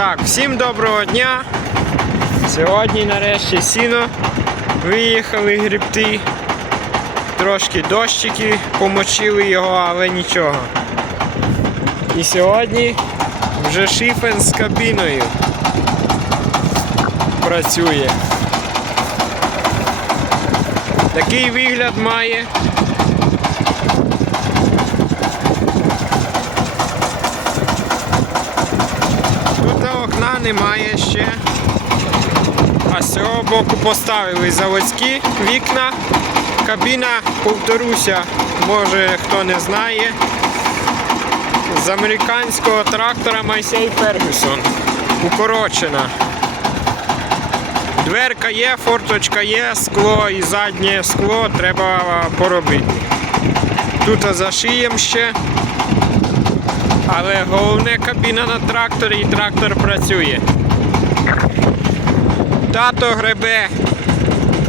Так, всім доброго дня. Сьогодні нарешті сіно виїхали грибти. Трошки дощики помочили його, але нічого. І сьогодні вже шифен з кабіною працює. Такий вигляд має. Тут окна немає ще. А з цього боку поставили заводські вікна. Кабіна, повторюся, може хто не знає. З американського трактора Майсей Фергюсон. Укорочена. Дверка є, форточка є, скло і заднє скло треба поробити. Тут зашиєм ще. Але головне кабіна на тракторі і трактор працює. Тато гребе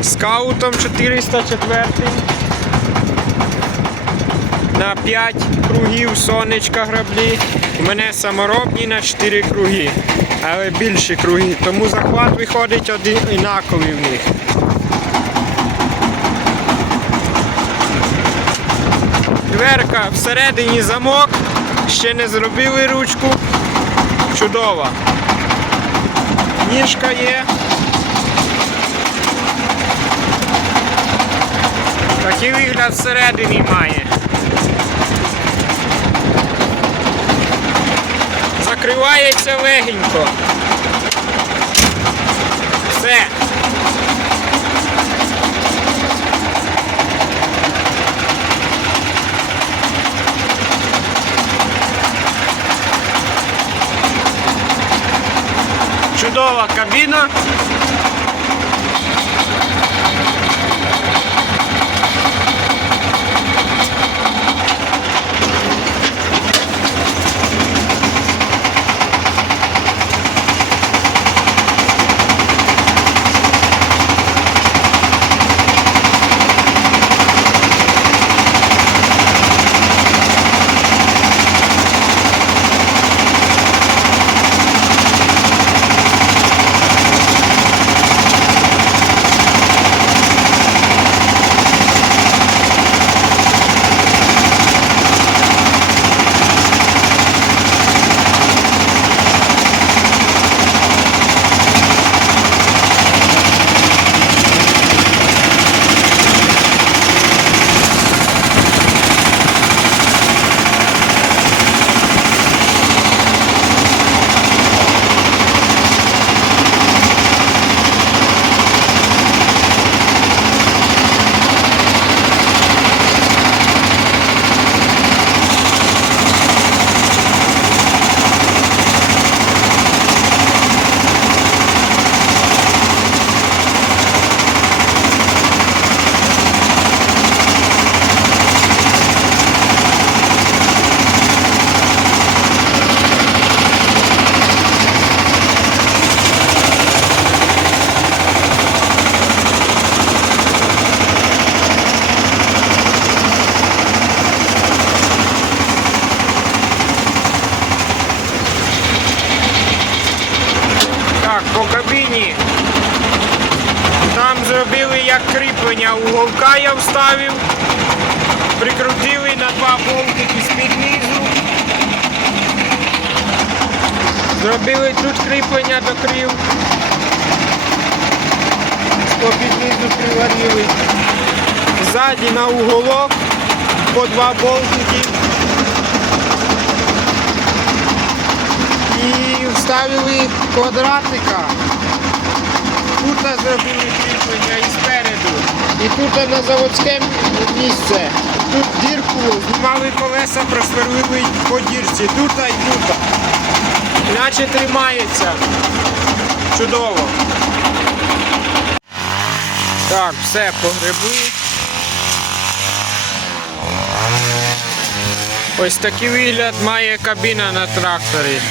скаутом 404 на 5 кругів сонечка граблі. У мене саморобні на 4 круги, але більші круги, тому захват виходить один інаковий в них. Дверка всередині замок, ще не зробили ручку. Чудова. Ніжка є. Такий вигляд всередині має. Закривається легенько. Все. Чудова кабіна. Так, по кабіні. Там зробили як кріплення. Уголка я вставив. Прикрутили на два болтики з-під низу. Зробили тут кріплення до крил. З-під низу приварили. Ззаді на уголок по два болтики. І вставили квадратика. Тут зробили кріплення і спереду. І тут на заводське місце. Тут дірку знімали колеса, просверлили по дірці. Тут і тут. Іначе тримається. Чудово. Так, все, погребли. Ось такий вигляд має кабіна на тракторі.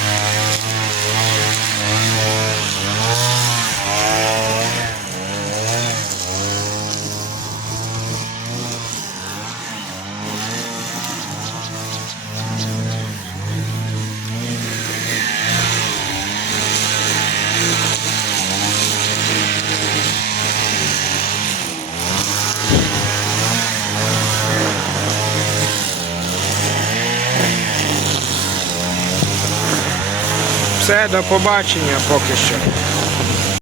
Все, до побачення поки що.